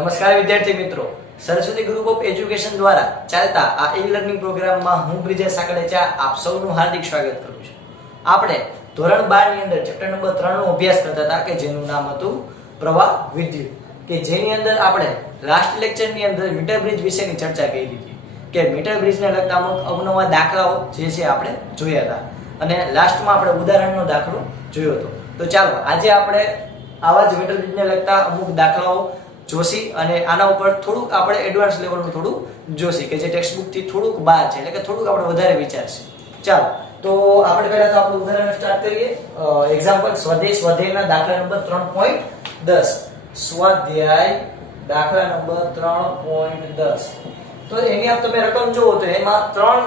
નમસ્કાર વિદ્યાર્થી મિત્રો, સરસ્વતી ગ્રુપ ઓફ એજ્યુકેશન દ્વારા ચાલતા આ ઈ-લર્નિંગ પ્રોગ્રામમાં હું બ્રિજેશ સાકળેચા આપ સૌનું હાર્દિક સ્વાગત કરું છું. આપણે ધોરણ 12 ની અંદર ચેપ્ટર નંબર 3 નો અભ્યાસ કરતા હતા કે જેનું નામ હતું પ્રવાહ વિદ્યુત, કે જેની અંદર આપણે લાસ્ટ લેક્ચરની અંદર મીટર બ્રિજ વિશેની ચર્ચા કરી હતી કે મીટર બ્રિજને લગતા અમુક અવનવા દાખલાઓ જે છે આપણે જોયા હતા અને લાસ્ટમાં આપણે ઉદાહરણનો દાખલો જોયો હતો. તો ચાલો આજે આપણે આવા જ મીટર બ્રિજને લગતા અમુક દાખલાઓ જોશી અને આના ઉપર થોડુંક આપણે એડવાન્સ લેવલનું થોડું જોશી કે જે ટેક્સ્ટ બુક થી થોડુંક બહાર છે, એટલે કે થોડુંક આપણે વધારે વિચારશે. ચાલો તો આપણે પહેલા તો આપણું ઉદાહરણ સ્ટાર્ટ કરીએ. એક્ઝામ્પલ સ્વાધ્યાયના દાખલા નંબર 3.10. સ્વાધ્યાય દાખલા નંબર 3.10. તો એની આપ તમે રકમ જોવો તો એમાં 3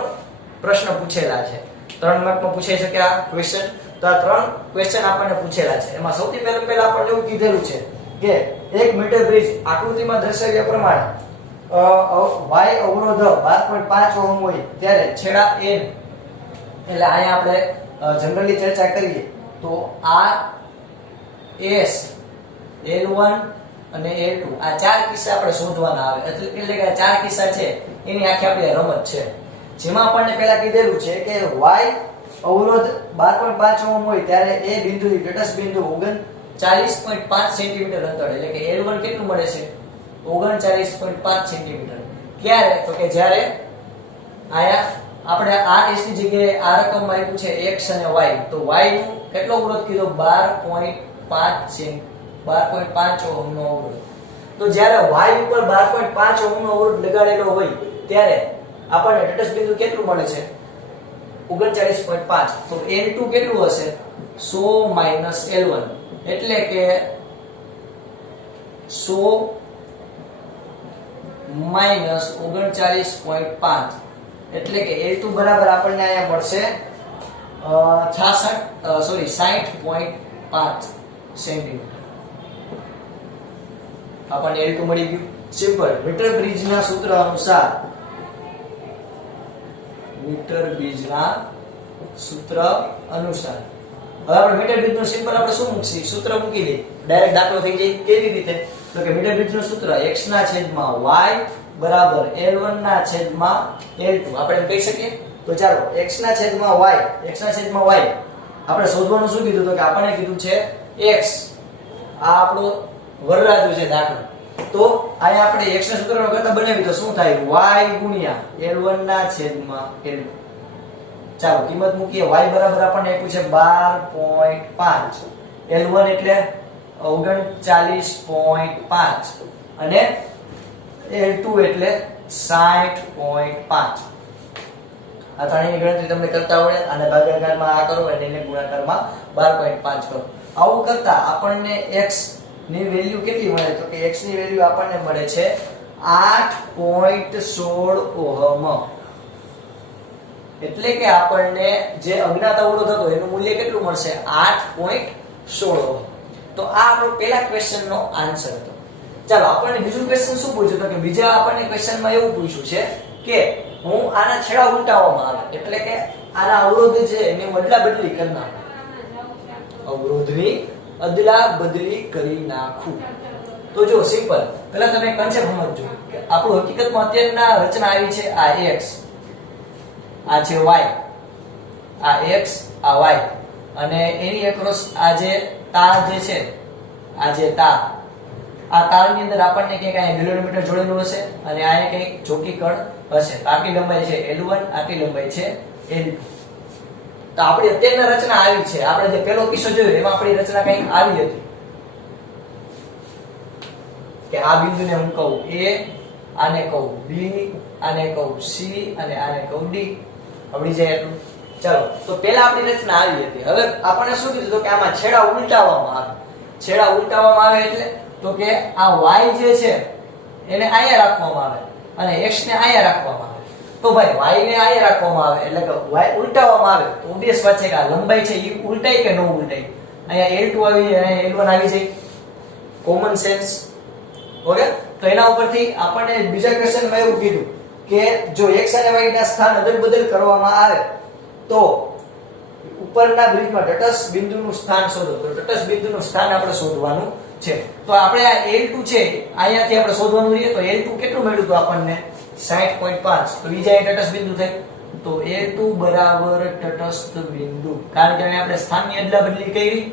પ્રશ્ન પૂછેલા છે. 3 માર્કમાં પૂછાઈ શકે આ ક્વેશ્ચન. તો આ 3 ક્વેશ્ચન આપણને પૂછેલા છે. એમાં સૌથી પહેલા આપણને એવું કીધેલું છે કે 1 મીટર બ્રિજ આકૃતિમાં દર્શાવ્યા પ્રમાણે y અવરોધ 12.5 ઓહમ હોય ત્યારે છેડા n, એટલે અહીંયા આપણે જનરલી ચર્ચા કરીએ તો r s l1 અને l2 આ ચાર કિસ્સા આપણે શોધવાના આવે. એટલે કે આ ચાર કિસ્સા છે એની આખી આપણી રમત છે, જેમાં આપણને પહેલા કીધેલું છે કે y અવરોધ 12.5 ઓહમ હોય ત્યારે એ બિંદુથી તટસ્થ બિંદુ 39.5 સેન્ટીમીટર અંતર, એટલે કે L1 કેટલું મળે છે 39.5 સેન્ટીમીટર. ક્યારે? તો કે જ્યારે આયા આપણે આ s ની જગ્યાએ આ રકમમાં આપ્યું છે x અને y, તો y નું કેટલો અવરોધ કીધો 12.5 ઓહમ નો અવરોધ. તો જ્યારે y ઉપર 12.5 ઓહમ નો અવરોધ લગાડેલો હોય ત્યારે આપણને તટસ્થ બિંદુ કેટલું મળે છે 39.5. તો L2 કેટલું હશે 100 L1, એટલે કે 100 39.5, એટલે કે L2 બરાબર આપણને અહીંયા મળશે 60.5 સેન્ટીમીટર. આપણને L2 મળી ગયું. સિમ્પલ. મીટર બ્રિજના સૂત્ર અનુસાર હવે આપણે મીટર બ્રિજનું સિમ્પલ આપણે શું મૂકીએ? સૂત્ર મૂકી દઈએ, ડાયરેક્ટ દાખલો થઈ જાય. કેવી રીતે? તો કે મીટર બ્રિજનું સૂત્ર x ના છેદમાં y બરાબર l1 ના છેદમાં l2 આપણે એમ કહી શકીએ. તો ચાલો x ના છેદમાં y આપણે શોધવાનું શું કીધું? તો કે આપણને કીધું છે x, આ આપણો વરરાજો છે દાખલો. તો અહીંયા આપણે x ના સૂત્રનો કરતા બનાવી તો શું થાય? y ગુણ્યા l1 ના છેદમાં l2. ચાલો કિંમત મૂકીએ. y બરાબર આપણને આપ્યું છે 12.5, l1 એટલે 39.5 અને l2 એટલે 60.5. આ ત્રણેયની ગણતરી તમને કરતા આવડે, અને ભાગાકારમાં આ કરો અને એને ગુણાકારમાં 12.5 કરો. આવું કરતા આપણને x ની વેલ્યુ કેટલી મળે? તો કે x ની વેલ્યુ આપણને મળે છે 8.16 ઓહમ. એટલે કે આપણને જે અજ્ઞાત અવરોધ હતો એનું મૂલ્ય કેટલું મળશે 8.16 ઓહમ. તો આ આપણો પહેલા ક્વેશ્ચનનો આન્સર હતો. ચાલો આપણને બીજું ક્વેશ્ચન શું પૂછ્યું? તો કે બીજા આપણને ક્વેશ્ચનમાં એવું પૂછ્યું છે કે હું આના છેડા ઉલટાવવામાં આવે, એટલે કે આના અવરોધ છે એની અદલા બદલી કરી નાખું, અવરોધની અદલા બદલી કરી નાખું. તો જો સિમ્પલ, પહેલા તમે કન્સેપ્ટ સમજજો કે આપણું હકીકતમાં અત્યારના રચના આવી છે આ x, આ છે y, આ x, આ y, અને એની એક્રોસ આ જે તાર જે છે, આ જે તાર, આ તારની અંદર આપણને કંઈક અહીંયા ગેલોમીટર જોડેલું હશે અને અહીંયા કંઈક ચોકી કણ હશે. આટલી લંબાઈ છે L1, આટલી લંબાઈ છે L2. તો આપણી અત્યારના રચના આવી છે. આપણે જે પહેલો કિસ્સો જોયો એમાં આપણી રચના કંઈક આવી હતી કે આ બિંદુને હું કહું A, આને કહું B, આને કહું C અને આને કહું D. આવડી જાય એટલું. ચાલો તો પહેલા આપણી રચના આવી હતી. હવે આપણને શું કીધું? તો કે આમાં છેડા ઉલટાવવામાં આવે. છેડા ઉલટાવવામાં આવે એટલે તો કે આ y જે છે એને અહીંયા રાખવામાં આવે અને x ને અહીંયા રાખવામાં આવે. તો ભાઈ y ને અહીંયા રાખવામાં આવે એટલે કે y ઉલટાવવામાં આવે. તો ઓબવિયસ વાત છે કે આ લંબાઈ છે એ ઉલટાઈ કે ન ઉલટાઈ? અહીંયા L2 આવી જાય, અહીંયા L1 આવી જાય. Common sense. ઓકે, તો એના ઉપરથી આપણને બીજા ક્વેશ્ચનમાં એવું કીધું કે જો x અને y ના સ્થાન અદલ-બદલ કરવામાં આવે તો ઉપરના બ્રિજમાં તટસ્થ બિંદુનું સ્થાન શોધો. તો તટસ્થ બિંદુનું સ્થાન આપણે શોધવાનું છે. તો આપણે આ L2 છે અહીંયાથી આપણે શોધવાનું રહીએ તો L2 કેટલું મળ્યું તો આપણને 60.5. તો બીજા એક તટસ્થ બિંદુ થાય તો L2 બરાબર તટસ્થ બિંદુ, કારણ કે આપણે સ્થાનની અદલા બદલી કરી,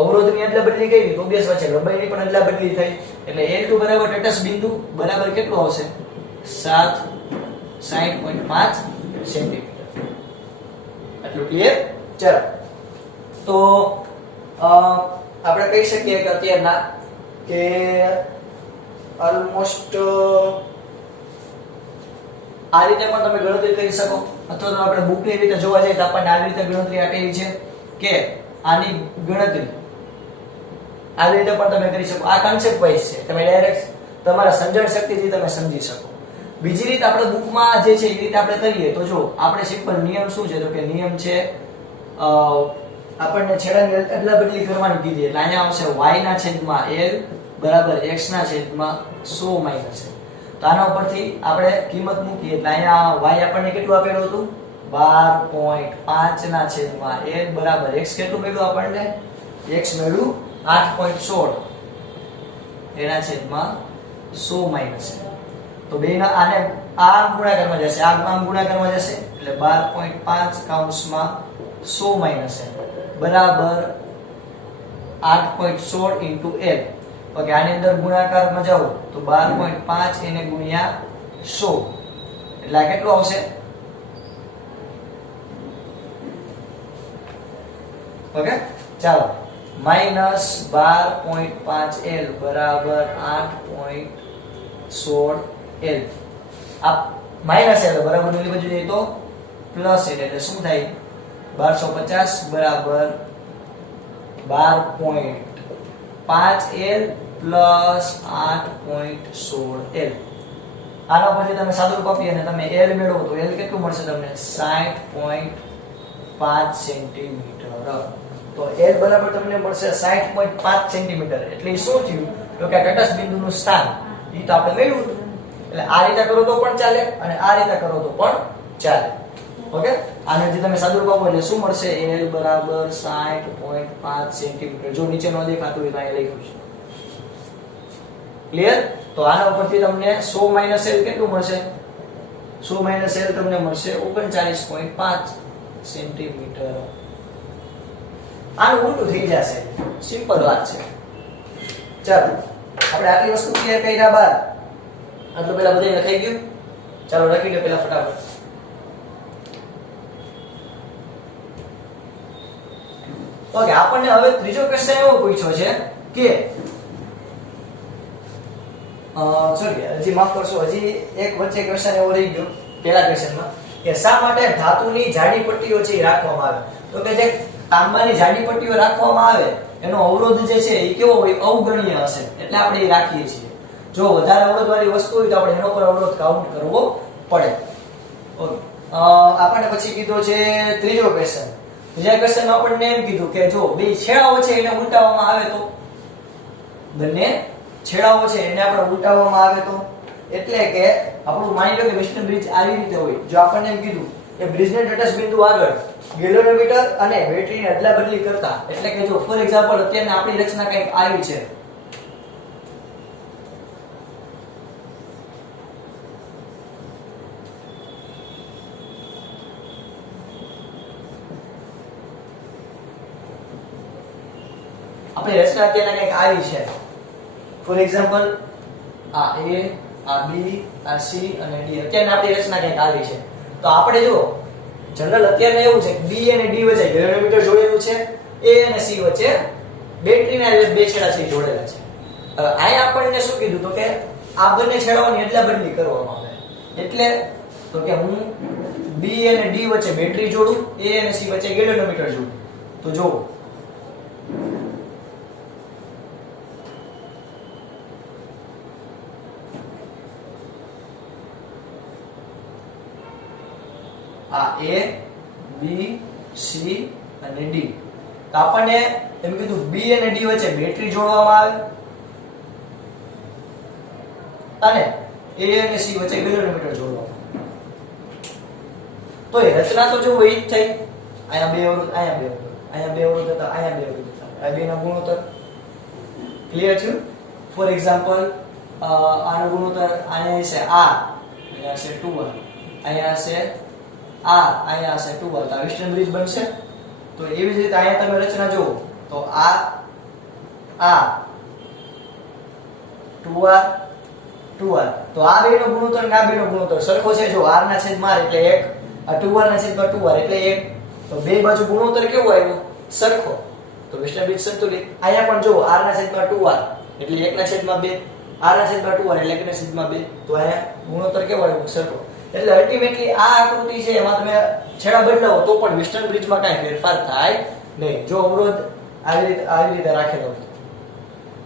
અવરોધની અદલા બદલી કરી, તો ઓબ્વિયસ વાત છે લંબાઈની પણ અદલા બદલી થઈ, એટલે L2 બરાબર તટસ્થ બિંદુ બરાબર કેટલું આવશે 60.5 સેન્ટીમીટર. આટલું ક્લિયર? ચાલો તો આપણે કહી શકીએ કે અત્યારના કે ઓલમોસ્ટ આ રીતે પણ તમે ગણતરી કરી શકો, અથવા તો આપણે બુકની રીતે જોવા જઈએ તો આપણને આ રીતે ગણતરી આપેલી છે કે આની ગણતરી આ રીતે પણ તમે કરી શકો. આ કન્સેપ્ટ વાઇઝ છે, તમે ડાયરેક્ટ તમારા સમજણ શક્તિથી તમે સમજી શકો. બીજી રીત આપણે બુકમાં જે છે એ રીતે આપણે કરીએ તો જો આપણે સિમ્પલ નિયમ શું છે તો કે નિયમ છે આપણને છેડાની અદલા બદલી કરવાની કીધી, એટલે અહીંયા આવશે y ના છેદમાં l બરાબર x ના છેદમાં 100 માઈનસ l. તો આના ઉપરથી આપણે કિંમત મૂકીએ એટલે અહીંયા y આપણને કેટલું આપેલું હતું 12.5 ના છેદમાં l બરાબર x કેટલું મળ્યું આપણને x મળ્યું 8.16 એના છેદમાં 100 માઈનસ l. તો બેના આને આ ગુણાકારમાં જશે, આ ગુણાકારમાં જશે એટલે 12.5 કૌંસમાં 100 માઈનસ l બરાબર 8.16 into l. ઓકે, આની અંદર ગુણાકારમાં જાવ તો 12.5 એને ગુણ્યા 100 એટલે આ કેટલું આવશે? ઓકે ચાલો માઈનસ 12.5 l બરાબર 8.16 l. આ માઈનસ l બરાબર ની બાજુ જઈએ તો પ્લસ l એટલે શું થાય 1250 બરાબર 12.5 l પ્લસ 8.16 l. આના પછી તમે સાદુરૂપ આપી અને તમે l મેળવો તો l કેટલું મળશે તમને 60.5 સેન્ટીમીટર. તો l બરાબર તમને મળશે 60.5 સેન્ટીમીટર. એટલે શું થયું તો કે તટસ્થ બિંદુનું સ્થાન ઈ તો આપણે મેળવ્યું હતું. એટલે આ રીતે કરો તો પણ ચાલે અને આ રીતે કરો તો પણ ચાલે. ઓકે, આને જે તમે સાદુરૂપ આપો એટલે શું મળશે l બરાબર 60.5 સેન્ટીમીટર. જો નીચે નો દેખાતું હોય તો અહીં લખ્યું છે. ક્લિયર? તો આના ઉપરથી તમને 100 માઈનસ l કેટલું મળશે? 100 માઈનસ l તમને મળશે 39.5 સેન્ટીમીટર. આનું ઉલટું થઈ જશે, સિમ્પલ વાત છે. ચાલો આપણે આટલી વસ્તુ ક્લિયર કર્યા બાદ આટલું પેલા બધું લખાઈ ગયું. ચાલો લખી લો પેલા ફટાફટ. ઓકે, આપણને હવે ત્રીજો ક્વેશ્ચન એવો પૂછ્યો છે કે સોરી હજી માફ કરશો, હજી એક વચ્ચે ક્વેશ્ચન એવો રહી ગયો પેલા ક્વેશ્ચનમાં કે શા માટે ધાતુની જાડી પટ્ટીઓ છે એ રાખવામાં આવે. તો કે જે તાંબાની જાડી પટ્ટીઓ રાખવામાં આવે એનો અવરોધ જે છે એ કેવો હોય? અવગણ્ય હશે, એટલે આપણે એ રાખીએ છીએ. જો વધારે અવરોધ વાળી વસ્તુ હોય તો આપણે એનો પર અવરોધ કાઉન્ટ કરવો પડે. ઓકે, આપણને પછી કીધો છે ત્રીજો ક્વેશ્ચન. ત્રીજા ક્વેશ્ચનમાં આપણને એમ કીધું કે જો બે છેડાઓ છે એને ઉલટાવવામાં આવે તો, બંને છેડાઓ છે એને આપણે ઉલટાવવામાં આવે તો, એટલે કે આપણું માની લો કે વેસ્ટર્ન બ્રિજ આવી રીતે હોય. જો આપણને એમ કીધું કે બ્રિજને તટસ્થ બિંદુ આગળ ગેલોનોમીટર અને બેટરીની અદલા બદલી કરતા, એટલે કે જો ફોર એક્ઝામ્પલ અત્યારની આપણી રચના કંઈક આવી છે. આપણી રચના અત્યારના કંઈક આવી છે. ફોર એક્ઝામ્પલ આ A, આ B, આ C અને D. અત્યારની આપણી રચના કંઈક આવી છે. તો આપણે જો જનરલ અત્યારે એવું છે કે B અને D વચ્ચે ગેલોનોમીટર જોડેલું છે, A અને C વચ્ચે બેટરીના બે છેડા છે જોડેલા છે. હવે અહીં આપણને શું કીધું તો કે આ બંને છેડાઓની અદલા બદલી કરવામાં આવે. એટલે તો કે હું B અને D વચ્ચે બેટરી જોડું, A અને C વચ્ચે ગેલોનોમીટર જોડું. તો જો આ A, B, C અને D. તો આપણને એમ કીધું B અને D વચ્ચે બેટરી જોડવામાં આવે અને A અને C વચ્ચે ગેલોનોમીટર જોડવામાં આવે. તો એ રચના તો જો એ જ થઈ. અહીંયા બે અવરોધ, અહીંયા બે અવરોધ, અહીંયા બે અવરોધ હતા, અહીંયા બે અવરોધ હતા. આ બેના ગુણોત્તર ક્લિયર થયું? ફોર એક્ઝામ્પલ આનો ગુણોત્તર અહીંયા હશે r, અહીંયા હશે 2r, અહીંયા હશે r, અહીંયા હશે 2r, તો આ વેસ્ટર્ન બ્રિજ બનશે. તો એવી જ રીતે અહીંયા તમે રચના જુઓ તો આ 2r 2r, તો આ બેનો ગુણોત્તર અને આ બેનો ગુણોત્તર સરખો છે. જો r ના છેદમાં r એટલે 1, આ 2r ના છેદમાં 2r એટલે 1, તો બે બાજુ ગુણોત્તર કેવો આવ્યો? સરખો. તો વેસ્ટર્ન બ્રિજ સંતુલિત. અહીંયા પણ જો r ના છેદમાં 2r એટલે 1 ના છેદમાં 2, r ના છેદમાં 2r એટલે 1 ના છેદમાં 2, તો અહીંયા ગુણોત્તર કેવો આવ્યો? સરખો. એટલે અલ્ટિમેટલી આ આકૃતિ છે એમાં તમે છેડા બદલાવો તો પણ વેસ્ટર્ન બ્રિજમાં કાંઈ ફેરફાર થાય નહીં, જો અવરોધ આવી રીતે રાખેલો હોય.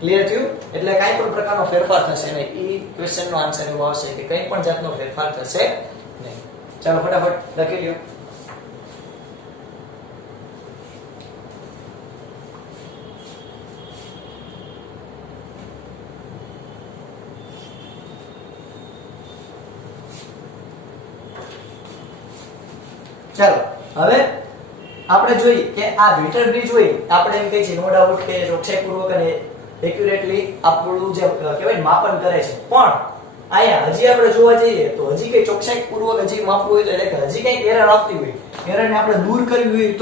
ક્લિયર થયું? એટલે કાંઈ પણ પ્રકારનો ફેરફાર થશે નહીં. એ ક્વેશ્ચનનો આન્સર એવો આવશે કે કંઈ પણ જાતનો ફેરફાર થશે નહીં. ચાલો ફટાફટ લખી લ્યો. ચાલો હવે આપણે જોઈએ કે આ વેસ્ટર્ન બ્રિજ હોય આપણે એમ કહીએ છીએ નો ડાઉટ કે ચોકસાઈપૂર્વક અને એક્યુરેટલી આપણું જે કહેવાય માપન કરે છે, પણ અહીંયા હજી આપણે જોવા જઈએ તો હજી કઈ ચોકસાઈપૂર્વક હજી માપવું હોય એટલે કે હજી કઈ એરર આવતી હોય, એરરને આપણે દૂર કરવી હોય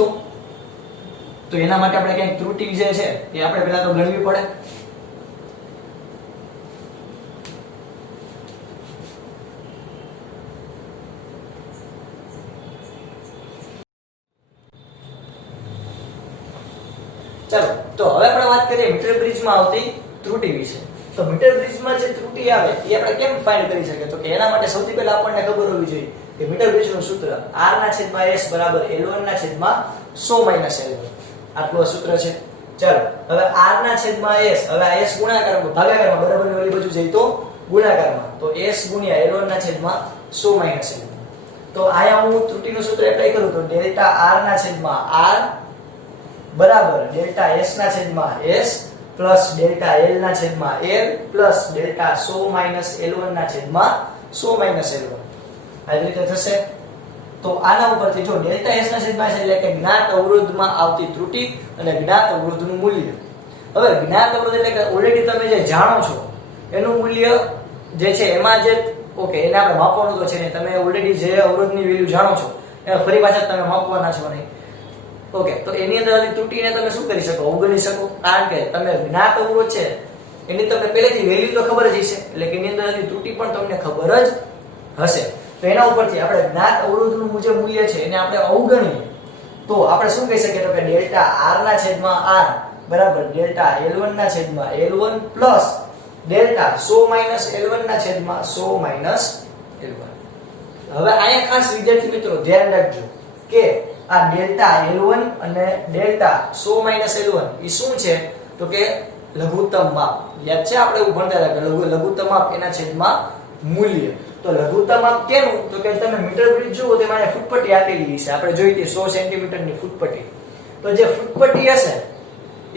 તો એના માટે આપણે કઈ ત્રુટિ જે છે એ આપણે પહેલા તો ગણવી પડે. ચાલો તો હવે આપણે વાત કરીએ મીટર બ્રિજમાં આવતી ત્રુટિ વિશે. તો મીટર બ્રિજમાં જે ત્રુટિ આવે એ આપણે કેમ ફાઇન્ડ કરી શકીએ? તો કે એના માટે સૌથી પહેલા આપણને ખબર હોવી જોઈએ કે મીટર બ્રિજનું સૂત્ર r ના છેદમાં s બરાબર l1 ના છેદમાં 100 - l1. આટલું સૂત્ર છે. ચાલો હવે r ના છેદમાં s, હવે આ s ગુણાકારમાં ભાગાકારમાં બરાબરની ઓલી બાજુ જઈ તો ગુણાકારમાં, તો s ગુણ્યા l1 ના છેદમાં 100 - l1. તો આયા હું ત્રુટિનું સૂત્ર એપ્લાય કરું તો ડેલ્ટા r ના છેદમાં r બરાબર ડેલ્ટા s ના છેદમાં s પ્લસ ડેલ્ટા l ના છેદમાં l પ્લસ ડેલ્ટા 100 - l1 ના છેદમાં 100 - l1. આવી રીતે થશે. તો આના ઉપરથી જો ડેલ્ટા s ના છેદમાં s એટલે કે જ્ઞાત અવરોધમાં આવતી ત્રુટિ અને જ્ઞાત અવરોધનું મૂલ્ય. હવે જ્ઞાત અવરોધ એટલે કે ઓલરેડી તમે જે જાણો છો એનું મૂલ્ય જે છે એમાં જે ઓકે એને આપણે માપવાનું તો છે ને, તમે ઓલરેડી જે અવરોધની વેલ્યુ જાણો છો એ ફરી પાછા તમે માપવાના છો નહીં. ઓકે, તો એની અંદર ત્રુટિને તમે શું કરી શકો? અવગણી શકો, કારણ કે તમે જ્ઞાત અવરોધ છે એની તમને પહેલેથી વેલ્યુ તો ખબર જ હશે, એટલે કે એની અંદર ત્રુટિ પણ તમને ખબર જ હશે. તો એના ઉપરથી આપણે જ્ઞાત અવરોધનું જે મૂલ્ય છે એને આપણે અવગણીએ તો આપણે શું કહી શકીએ? તો કે ડેલ્ટા r ના છેદમાં r બરાબર ડેલ્ટા l1 ના છેદમાં l1 પ્લસ ડેલ્ટા 100 - l1 ના છેદમાં 100 - l1. હવે અહીંયા ખાસ વિદ્યાર્થી મિત્રો ધ્યાન રાખજો કે આ ડેલ્ટા l1 અને ડેલ્ટા 100 - l1 એ શું છે? તો કે લઘુત્તમ માપ. યાદ છે આપણે એવું ભણતા હતા કે લઘુત્તમ માપ એના છેદમાં મૂલ્ય. તો લઘુત્તમ માપ કેનું? તો કે તમે મીટર બ્રિજ જુઓ તેમાં અહીંયા ફૂટપટ્ટી આપેલી છે, આપણે જોઈ હતી 100 સેન્ટીમીટરની ફૂટપટ્ટી. તો જે ફૂટપટ્ટી હશે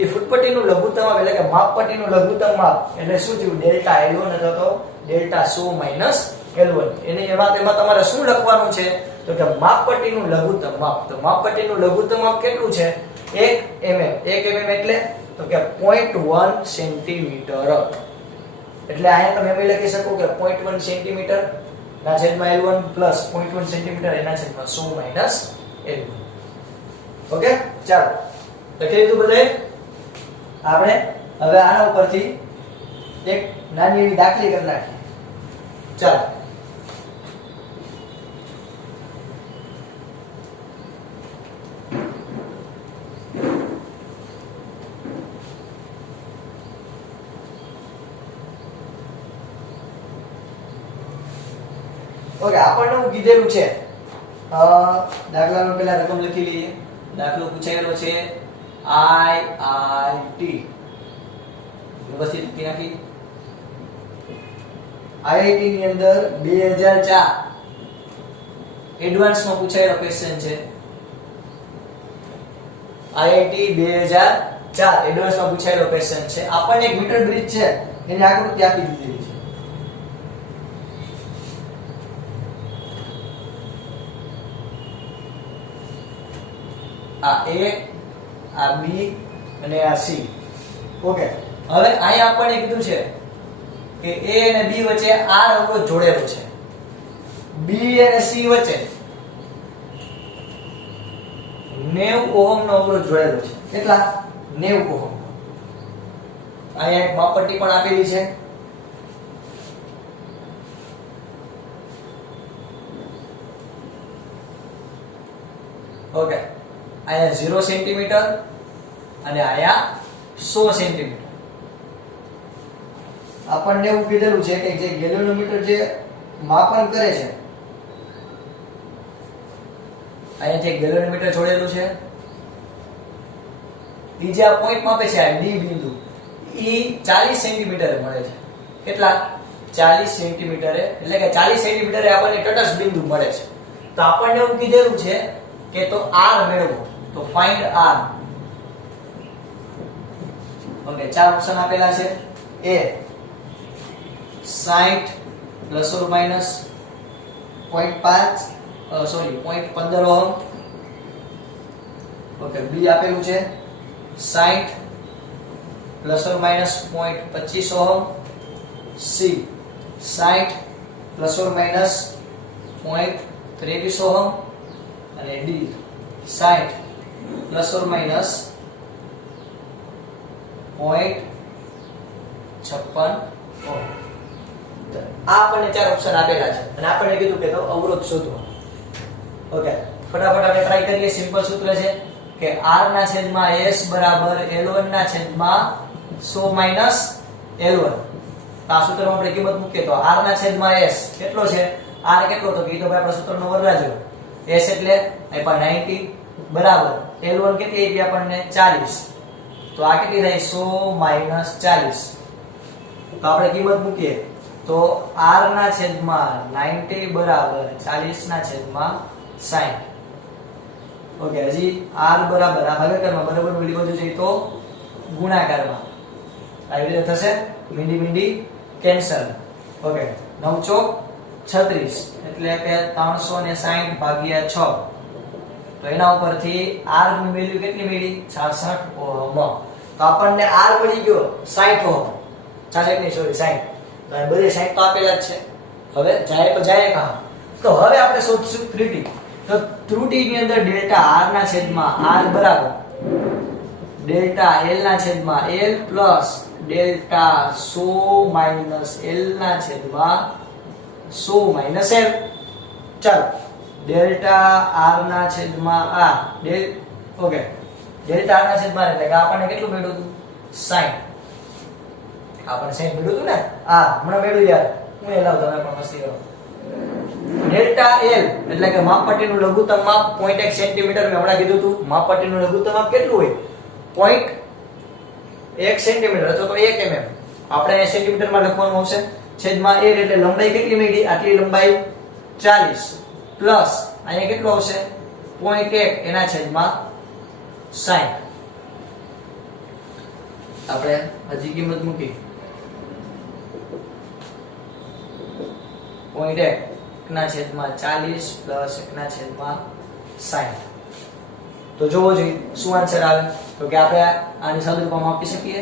એ ફૂટપટ્ટીનું લઘુત્તમ માપ એટલે કે માપપટ્ટીનું લઘુત્તમ માપ એટલે શું થયું? ડેલ્ટા l1 અથવા તો ડેલ્ટા 100 - l1. એમાં તમારે શું લખવાનું છે? તો કે માપપટ્ટીનું લઘુત્તમ માપ. તો માપપટ્ટીનું લઘુત્તમ માપ કેટલું છે? 1 mm. 1 mm એટલે તો કે 0.1 સેન્ટીમીટર. એટલે અહીંયા તમે એમ લખી શકો કે 0.1 સેન્ટીમીટર ના છેદમાં l1 પ્લસ 0.1 સેન્ટીમીટર એના છેદમાં 100 - l1. ઓકે, ચાલો લખી દીધું બધાએ આપણે. હવે આના ઉપરથી એક નાની એવી દાખલી કરી નાખીએ. ચાલો ઓકે, આપણને હું કીધેલું છે દાખલાનો પહેલા રકમ લખી લઈએ. દાખલો પૂછાયેલો છે IIT. વ્યવસ્થિત લખી નાખી. IIT ની અંદર 2004 એડવાન્સમાં પૂછાયેલો ક્વેશ્ચન છે. IIT 2004 એડવાન્સમાં પૂછાયેલો ક્વેશ્ચન છે. આપણને એક મીટર બ્રિજ છે એની આકૃતિ આપી દીધી છે. આ A, આ B અને આ C. ઓકે, હવે અહીંયા આપણને કીધું છે કે A અને B વચ્ચે R અવરોધ જોડેલો છે. B અને C વચ્ચે 90 ઓહમ નો અવરોધ જોડેલો છે. કેટલા? 90 ઓહમ. અહીંયા એક માપપટ્ટી પણ આપેલી છે. ઓકે, અહીંયા 0 સેન્ટીમીટર અને અહીંયા 100 સેન્ટીમીટર. આપણને એવું કીધેલું છે કે જે ગેલ્વેનોમીટર જે માપન કરે છે, અહીંયા જે ગેલ્વેનોમીટર જોડેલું છે, બીજા પોઈન્ટ માપે છે આ ડી બિંદુ, ઈ 40 સેન્ટીમીટરે મળે છે. કેટલા? 40 સેન્ટીમીટરે, એટલે કે 40 સેન્ટીમીટરે આપણને તટસ્થ બિંદુ મળે છે. તો આપણને એવું કીધેલું છે કે તો R મેળવો, તો ફાઇન્ડ R. ઓકે, ચાર ઓપ્શન આપેલા છે. A 60 plus or minus 0.15 ohm. Okay, B આપેલું છે 60 plus or minus 0.25 ohm. C 60 plus or minus 0.23 ohm. અને D 60 plus or minus 0.56 ohm. આ આપણને ચાર ઓપ્શન આપેલા છે અને આપણને કીધું કે તો અવરોધ શોધો. ઓકે, ફટાફટ આપણે ટ્રાય કરીએ. સિમ્પલ સૂત્ર છે કે R ના છેદમાં S બરાબર L1 ના છેદમાં 100 માઈનસ L1. આ સૂત્રમાં આપણે કિંમત મૂકીએ તો R ના છેદમાં S કેટલો છે? R કેટલો તો કે તો ભાઈ આપણા સૂત્રનો વરરાજો. S એટલે આપ્યા 90 બરાબર L1 કેટલી આપી આપણને 40. તો આ કેટલી થાય? 100 માઈનસ 40. તો આપણે કિંમત મૂકીએ તો R ના છેદમાં 90 બરાબર 40 ના છેદમાં 60. ઓકે, હજી R બરાબર આ ભાગાકારમાં બરાબર મળી બાજુ છે તો ગુણાકારમાં આવી રીતે થશે. મીંડી મીંડી કેન્સલ. ઓકે, 9 ચોક 36 એટલે કે 360 ભાગ્યા 6. તો એના ઉપરથી R ની વેલ્યુ કેટલી મળી? 66 ઓહમ. તો આપણને R મળી ગયો 60 ઓહમ. 66 નહીં, સોરી 60. તો આ બધે 60 તો આપેલા જ છે. હવે જાય તો જાય કહા. તો હવે આપણે શોધશું ત્રુટી. તો ત્રુટીની અંદર ડેલ્ટા R ના છેદમાં R બરાબર ડેલ્ટા L ના છેદમાં L plus delta 100 minus L ના છેદમાં 100 માઈનસ L. ચાલો, ડેલ્ટા R ના છેદમાં R ઓકે, ડેલ્ટા R ના છેદમાં એટલે કે આપણને કેટલું મળ્યું હતું? 60. આપણને 60 મળ્યું હતું ને? આ હમણાં મળ્યું યાર, હું એ લાવ તમે પણ મસ્તી કરો. ડેલ્ટા L એટલે કે માપપટ્ટીનું લઘુત્તમ માપ 0.1 સેન્ટીમીટર. મેં હમણાં કીધું હતું માપપટ્ટીનું લઘુત્તમ માપ કેટલું હોય? 0.1 સેન્ટીમીટર અથવા તો 1 mm. આપણે સેન્ટીમીટરમાં લખવાનું આવશે. છેદમાં L એટલે લંબાઈ કેટલી મળી? આટલી લંબાઈ 40 પ્લસ અહીંયા કેટલું આવશે? 0.1 એના છેદમાં 60. આપણે હજી કિંમત મૂકી 0.1 ના છેદમાં 40 પ્લસ 1 ના છેદમાં 60. તો જોવો જોઈએ શું આન્સર આવે. તો કે આપણે આની સાદુરૂપમાં આપી શકીએ.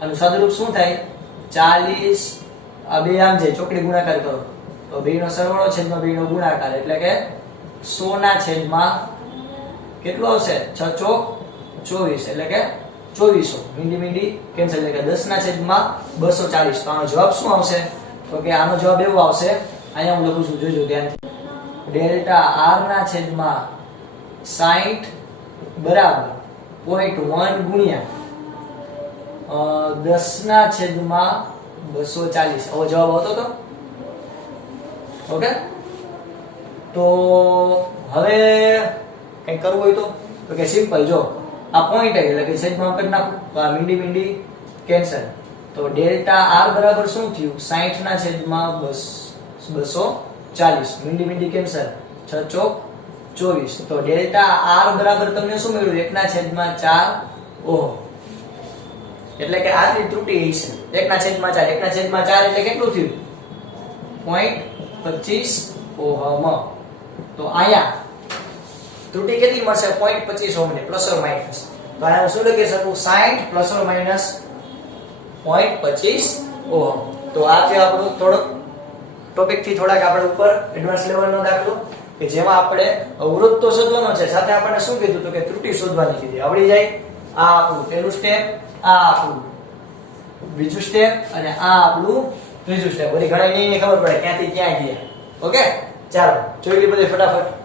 આનું સાદુરૂપ શું થાય? 40 આ બે આમ છે, ચોકડી ગુણાકાર કરો તો બે નો સરવાળો છેદમાં બે નો ગુણાકાર એટલે કે 100 ના છેદમાં કેટલું આવશે? 6 ચોક 24 એટલે કે 2400. મીંડી મીંડી કેન્સલ એટલે કે 10 ના છેદમાં 240. તો આનો જવાબ શું આવશે? તો કે આનો જવાબ એવો આવશે, અહીંયા હું લખું છું, જોજો ધ્યાનથી. ડેલ્ટા R ના છેદમાં 60 બરાબર 0.1 ગુણ્યા 10 ના છેદમાં 240. આવો જવાબ આવતો તો. ઓકે, તો હવે કંઈ કરવું હોય તો કે સિમ્પલ, જો આ પોઈન્ટ એટલે કે છેદમાં કરી નાખું તો આ મીંડી મીંડી કેન્સલ. તો ડેલ્ટા R બરાબર શું થયું? 60 ના છેદમાં 240. મીંડી મીંડી કેન્સલ. 6 ચોક 24. તો ડેલ્ટા R બરાબર તમને શું મળ્યું? 1 ના છેદમાં 4 ઓહમ. એટલે કે આટલી ત્રુટી હશે. 1 ના છેદમાં 4. 1 ના છેદમાં 4 એટલે કેટલું થયું? 0.25 ઓહમ. તો અહીંયા ત્રુટી કેટલી મળશે? 0.25 ઓહમ ને પ્લસ ઓર માઈનસ. તો આને શું લખી શકું 60 પ્લસ ઓર માઈનસ 0.25 ઓહમ. તો આ છે આપણું થોડોક ટોપિક થી થોડાક આપણે ઉપર એડવાન્સ લેવલનો દાખલો કે જેમાં આપણે અવરોધ તો શોધવાનો છે, સાથે આપણને શું કીધું તો કે ત્રુટિ શોધવાની કીધી. આવડી જાય. આ આપણું પહેલું સ્ટેપ, આ આપણું બીજું સ્ટેપ અને આ આપણું ત્રીજું સ્ટેપ. બધી ઘણા નહીં ખબર પડે ક્યાંથી ક્યાં ગયા. ઓકે, ચાલો જોઈ લઈએ બધે ફટાફટ.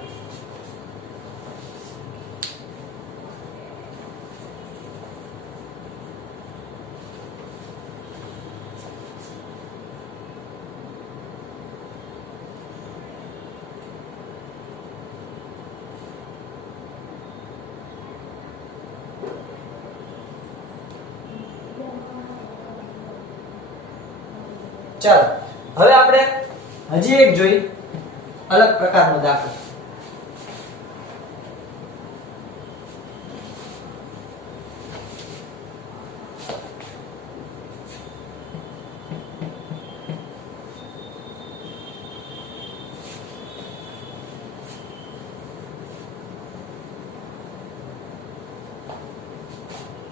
ચાલો હવે આપણે હજી એક જોઈ અલગ પ્રકારનો દાખલો.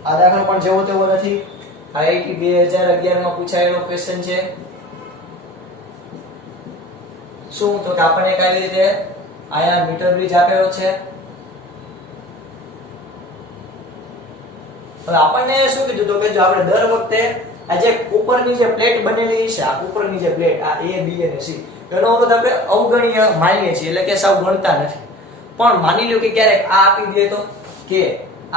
આ દાખલો પણ જેવો તેવો નથી. આઈઆઈટી 2011 માં પૂછાયેલો ક્વેશ્ચન છે. શું તો કે આપણને કઈ રીતે આયા મીટર બ્રિજ આપેલો છે. હવે આપણને શું કીધું તો કે જો આપણે દર વખતે આ જે કુપરની જે પ્લેટ બનેલી છે, આ કુપરની જે પ્લેટ આ A B અને C એનો અવરોધ આપણે અવગણ્ય માનીએ છીએ, એટલે કે સાવ ગણતા નથી. પણ માની લો કે ક્યારેક આ આપી દે તો કે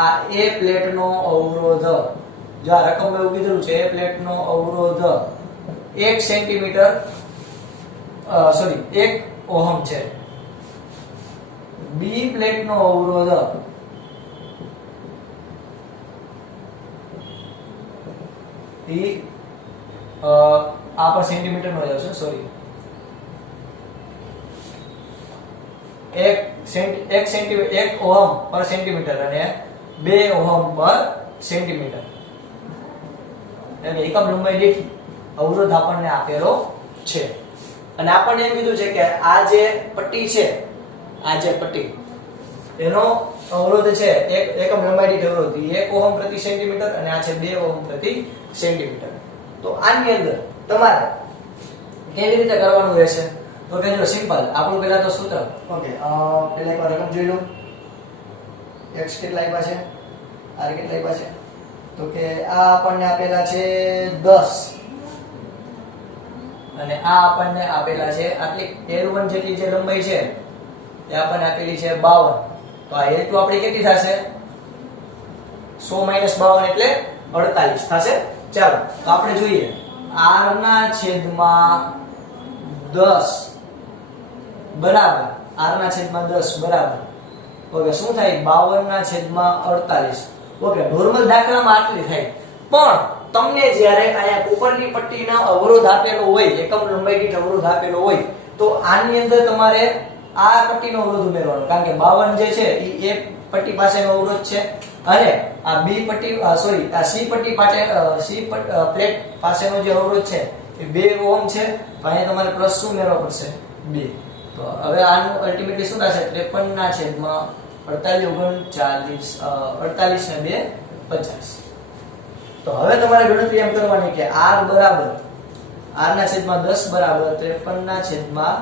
આ A પ્લેટનો અવરોધ, જો આ રકમ એવું કીધું છે, A પ્લેટનો અવરોધ 1 સેન્ટીમીટર 1 ઓહમ છે. B પ્લેટનો અવરોધ આ પર સેન્ટીમીટર નો આવશે, સોરી 1 ઓહમ પર સેન્ટીમીટર અને 2 ઓહમ પર સેન્ટીમીટર. એટલે એકમ લંબાઈ દીઠ અવરોધ આપણને આપેલો છે. અને આપણને એમ કીધું છે કે આ જે પટ્ટી છે, આ જે પટ્ટી એનો અવરોધ છે એકમ લંબાઈ દીઠ અવરોધ 1 ઓહમ પ્રતિ સેન્ટીમીટર અને આ છે 2 ઓહમ પ્રતિ સેન્ટીમીટર. તો આની અંદર તમારે કેવી રીતે કરવાનું રહેશે તો કે જો સિમ્પલ આપણું પહેલા તો સૂત્ર. ઓકે, પહેલા એકવાર રકમ જોઈ લો. x કેટલા આપ્યા છે, r કેટલા આપ્યા છે તો કે આ આપણને આપેલા છે 10 અને આ આપણને આપેલા છે આટલી L1 જેટલી જે લંબાઈ છે એ આપણને આપેલી છે 52. તો આ L2 આપણી કેટલી થશે 100 - 52 એટલે 48 થશે. ચાલો તો આપણે જોઈએ r ના છેદમાં 10 બરાબર r ના છેદમાં 10 બરાબર ઓકે શું થાય 52 ના છેદમાં 48. ઓકે, નોર્મલ દાખલામાં આટલી થાય. પણ તમને જ્યારે આયા ઉપરની પટ્ટીનો અવરોધ આપેલો હોય, એકમ લંબાઈ દીઠ અવરોધ આપેલો હોય, તો આની અંદર તમારે આ પટ્ટીનો અવરોધ ઉમેરવાનો, કારણ કે 52 જે છે એ A પટ્ટી પાસેનો અવરોધ છે અને આ B પટ્ટી સોરી આ C પટ્ટી પાસે પ્લેટ પાસેનો જે અવરોધ છે એ 2 ઓહમ છે. તો અહીંયા તમારે પ્લસ શું ઉમેરવો પડશે 2. તો હવે આનું અલ્ટિમેટલી શું થશે 53 ના છેદમાં 48 ને 2 50. તો હવે તમારે ગણતરી એમ કરવાની કે r બરાબર r ના છેદમાં 10 બરાબર 53 ના છેદમાં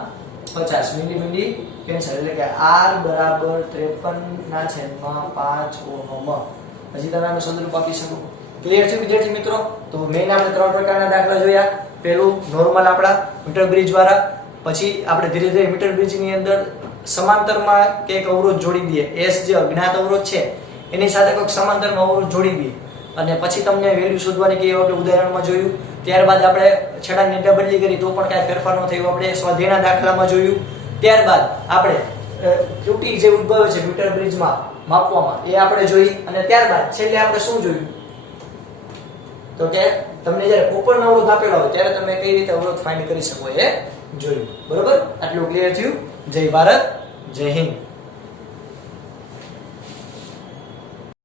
50 મિલી કેન્સલ, એટલે કે r બરાબર 53 ના છેદમાં 5 ઓહમ. હજી તમે આનું સંદર્ભ આપી શકો. ક્લિયર છે વિદ્યાર્થી મિત્રો? તો મેઈન આપણે 3 પ્રકારના દાખલા જોયા. પહેલું નોર્મલ આપણા મીટર બ્રિજ વાળા, પછી આપણે ધીરે ધીરે મીટર બ્રિજની અંદર સમાંતરમાં કંઈક અવરોધ જોડી દઈએ, s જે અજ્ઞાત અવરોધ છે એની સાથે કોઈક સમાંતરમાં અવરોધ જોડી દઈએ અને પછી તમને વેલ્યુ શોધવાની કે આપણે ઉદાહરણમાં જોયું. ત્યારબાદ આપણે છેડાની નીચે બદલી કરી તો પણ કાંઈ ફેરફાર ન થયો, આપણે સ્વાધ્યાયના દાખલામાં જોયું. ત્યારબાદ આપણે ત્રુટિ જે ઉદ્ભવે છે મીટર બ્રિજમાં માપવામાં એ આપણે જોઈ અને ત્યારબાદ છેલ્લે આપણે શું જોયું તો કે તમને જ્યારે કોપરનો અવરોધ આપેલો હોય ત્યારે તમે કઈ રીતે અવરોધ ફાઇન્ડ કરી શકો એ જોયું. બરોબર, આટલું ક્લિયર થયું. જય ભારત, જય હિન્દ.